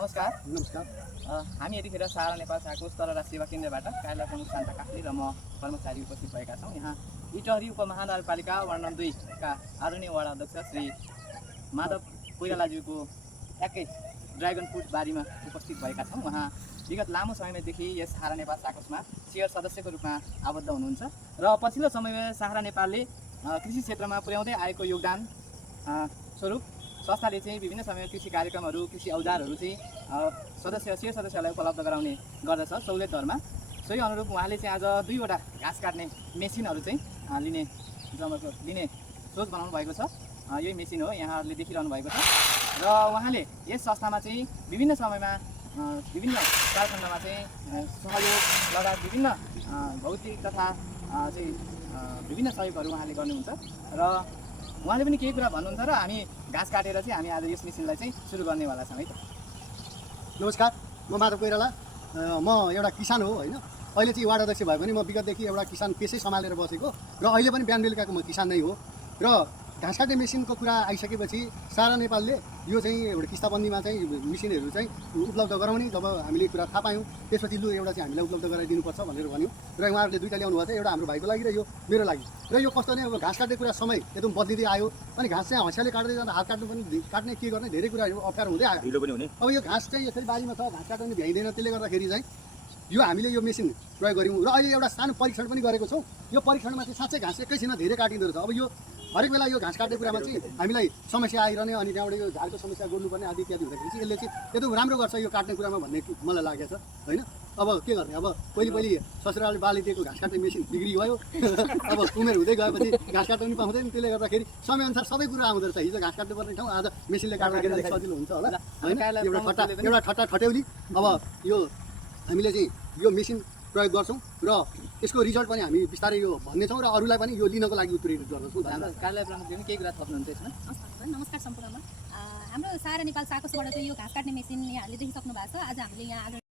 नमस्कार। नमस्कार। हामी यतिखेर सारा नेपाल साकोस तररा सेवा केन्द्रबाट कार्यालय प्रमुख शान्ता काफ्ले र म कर्मचारी उपस्थित भएका छौँ। यहाँ इटहरी उपमहानगरपालिका वार्ड नम्बर 2 का आदरणीय वार्ड अध्यक्ष श्री माधव कोइरालाज्यूको ठ्याक्कै ड्रागन फ्रुट बारीमा उपस्थित भएका छौँ। उहाँ विगत लामो समयदेखि यस सारा नेपाल साकोसमा सेयर सदस्यको रूपमा आबद्ध हुनुहुन्छ र पछिल्लो समयमा सारा नेपालले कृषि क्षेत्रमा पुर्याउँदै आएको योगदान स्वरूप संस्थाले चाहिँ विभिन्न समय कृषि कार्यक्रमहरू, कृषि औजारहरू चाहिँ सेयर सदस्यहरूलाई उपलब्ध गराउने गर्दछ सहुलियत दरमा। सोही अनुरूप उहाँले चाहिँ आज 2वटा घाँस काट्ने मेसिनहरू चाहिँ लिने सोच बनाउनु भएको छ। यही मेसिन हो, यहाँहरूले देखिरहनु भएको छ र उहाँले यस संस्थामा चाहिँ विभिन्न समयमा विभिन्न कालखण्डमा चाहिँ सहयोग लगायत विभिन्न भौतिक तथा चाहिँ विभिन्न सहयोगहरू उहाँले गर्नुहुन्छ र उहाँले पनि केही कुरा भन्नुहुन्छ र हामी घाँस काटेर चाहिँ हामी आज यस मेसिनलाई चाहिँ सुरु गर्नेवाला छौँ है त। नमस्कार, म माधव कोइराला। म एउटा किसान हो होइन। अहिले चाहिँ वार्ड अध्यक्ष भए पनि म विगतदेखि एउटा किसान पेसै सम्हालेर बसेको र अहिले पनि बिहान बेलुकाको म किसान नै हो। र घाँस काट्ने मेसिनको कुरा आइसकेपछि सारा नेपालले यो चाहिँ एउटा किस्ताबन्दीमा चाहिँ मेसिनहरू चाहिँ उपलब्ध गराउने जब हामीले कुरा थाहा पायौँ, त्यसपछि लु एउटा चाहिँ हामीलाई उपलब्ध गराइदिनुपर्छ भनेर भन्यो र उहाँहरूले दुईवटा ल्याउनु भएको छ, एउटा हाम्रो भाइको लागि र यो मेरो लागि। र यो कस्तो नै अब घाँस काट्ने कुरा समय एकदम बदलिँदै आयो अनि घाँस चाहिँ हँसियाले काट्दै जाँदा हात काट्ने के गर्ने धेरै कुराहरू अप्ठ्यारो हुँदै आयो। अब यो घाँस चाहिँ यसरी बारीमा छ, घाँस काट्नु भ्याइँदैन, त्यसले गर्दाखेरि चाहिँ यो हामीले यो मेसिन प्रयोग गऱ्यौँ र अहिले एउटा सानो परीक्षण पनि गरेको छौँ। यो परीक्षणमा चाहिँ साँच्चै घाँस एकैछिनमा धेरै काटिँदो रहेछ। अब यो हरेक बेला यो घाँस काट्ने कुरामा चाहिँ हामीलाई समस्या आइरहने अनि त्यहाँबाट यो झारको समस्या गर्नुपर्ने आदि इत्यादि हुँदाखेरि चाहिँ यसले चाहिँ एकदम राम्रो गर्छ यो काट्ने कुरामा भन्ने मलाई लागेको छ होइन। अब के गर्ने, अब पहिले ससुराले बाली दिएको घाँस काट्ने मेसिन बिग्री गयो। अब उमेर हुँदै गएपछि घाँस काट्नु पनि पाउँदैन, त्यसले गर्दाखेरि समयअनुसार सबै कुरा आउँदो रहेछ। हिजो घाँस काट्नुपर्ने ठाउँ आज मेसिनले काट्दाखेरि सजिलो हुन्छ होला होइन। एउटा ठट्टा ठट्यौली। अब यो हामीले चाहिँ यो मेसिन प्रयोग गर्छौँ र यसको रिजल्ट पनि हामी बिस्तारै यो भन्नेछौँ र अरूलाई पनि यो लिनको लागि उत्प्रेरित गर्दछौँ। कार्यालय प्रमुखले पनि केही कुरा थप्नुहुन्छ यसमा? नमस्कार सम्पूर्णमा। हाम्रो सारा नेपाल साकोसबाट चाहिँ यो घाँस काट्ने मेसिन यहाँहरूले देखिसक्नु भएको छ। आज हामीले यहाँ